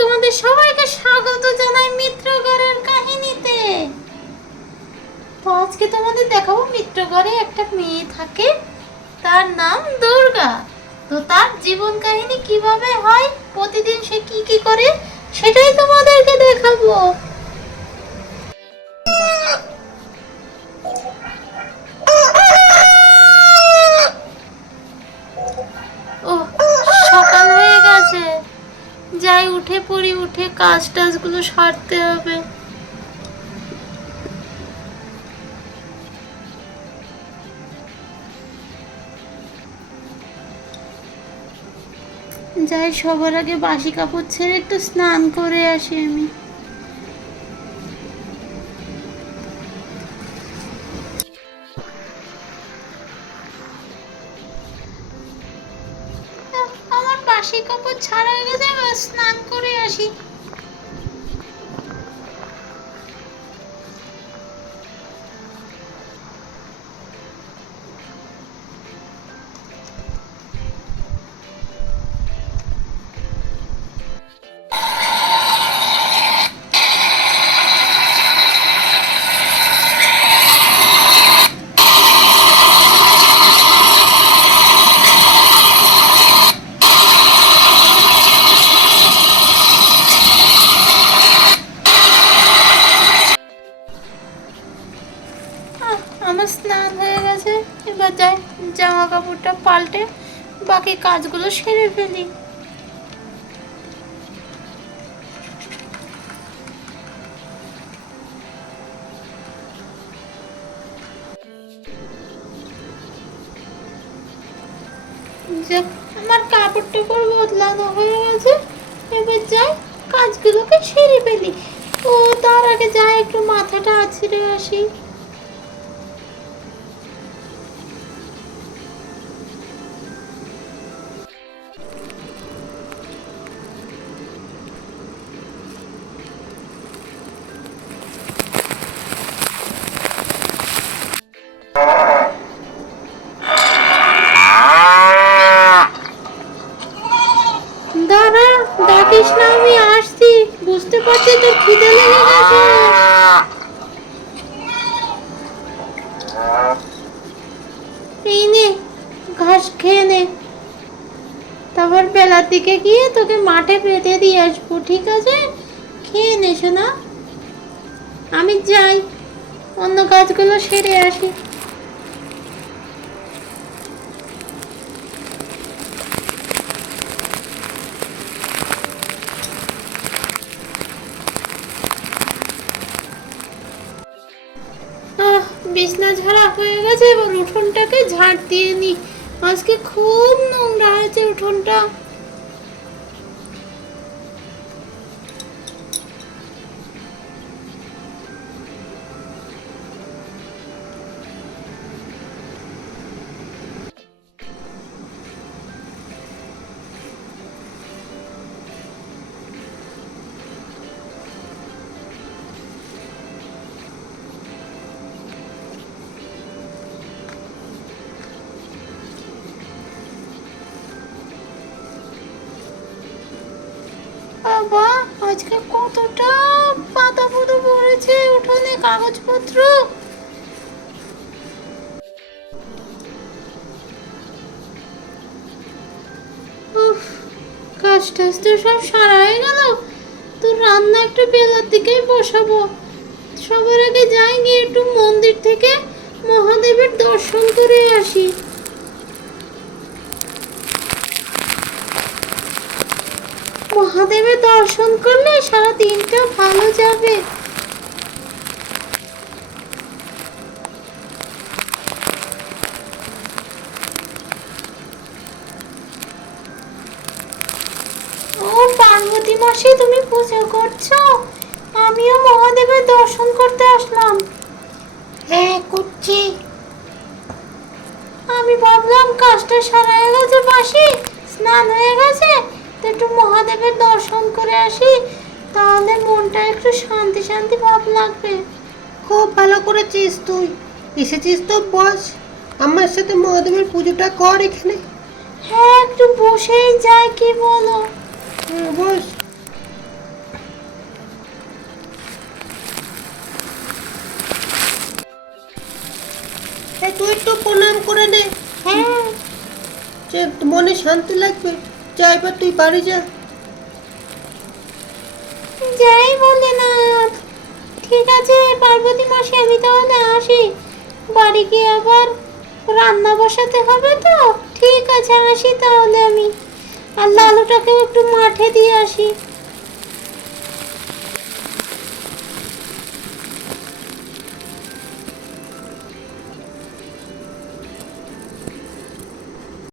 তোমাদের সবাইকে স্বাগত জানাই মিত্রগড়ের কাহিনীতে। তো আজকে তোমাদের দেখাবো মিত্রগড়ে একটা মেয়ে থাকে, তার নাম দুর্গা। তো তার জীবন কাহিনী কিভাবে হয়, প্রতিদিন সে কি কি করে, সেটাই তোমাদেরকে দেখাবো। ও, সকাল হয়ে গেছে, যাই উঠে পড়ি, উঠে কাজ টাজগুলো সারতে হবে। যাই সবার আগে বাসি কাপড় ছেড়ে একটু স্নান করে আসি আমি। আমার বাসি কাপড় ছাড়া হয়ে গেছে, এবার স্নান করে আসি। আমার স্নান হয়ে গেছে, এবার যাই জামা কাপড়টা পাল্টে বাকি কাজগুলো সেরে ফেলি। যাক, আমার কাপড় টাপড় বদলানো হয়ে গেছে, এবার যাই কাজগুলোকে সেরে ফেলি। ও তার আগে যাই একটু মাথাটা আছড়ে আসি। দাঁড়া, ডাকিস না, আমি আসছি। বুঝতে পারছি তোর খিদে লেগে গেছে। এই নে, ঘাস খেয়ে নে, তারপর বেলার দিকে গিয়ে তোকে মাঠে পেতে দিয়ে আসবো, ঠিক আছে? খেয়ে নে শোনা, আমি যাই অন্য কাজগুলো সেরে আসি। বিছনা ঝাড়া হয়ে গেছে, এবার উঠোনটাকে ঝাড় দিয়ে নি। আজকে খুব নোংরা হয়েছে উঠোনটা। বাবা, আজকে কতটা পাতা পুতো পড়েছে উঠোনে, কাগজপত্র। উফ, কাজ টাজ তো সব সারা হয়ে গেল। তো রান্না একটু বেলার দিকেই বসাবো। সবার আগে যাই গিয়ে একটু মন্দির থেকে মহাদেবের দর্শন করে আসি। মহাদেবের দর্শন করলে সারা দিনটা ভালো যাবে। ও পার্বতী মাসি, তুমি পূজা করছো? আমিও মহাদেবের দর্শন করতে আসলাম। হ্যাঁ, করছি। আমি ভাবলাম কাজটা সারা হয়ে গেছে, মাসি স্নান হয়ে গেছে, তো একটু মহাদেবের দর্শন করে আসি, তাহলে মনটা একটু শান্তি শান্তি ভাব লাগবে। খুব ভালো করেছিস তুই, এসেছিস তো বস, আমার সাথে মহাদেবের পুজোটা কর এখানে। হ্যাঁ, একটু বসেই যাই, কি বলো? বস। যে মনে শান্তি লাগবে। যা এবার তুই বাড়ি যা। যাই ভোলেনাথ। ঠিক আছে পার্বতী মাসি, আমি তাহলে আসি। বাড়ি গিয়ে আবার রান্না বসাতে হবে তো। ঠিক আছে আসি তাহলে আমি। আর লালুটাকেও একটু মাঠে দিয়ে আসি।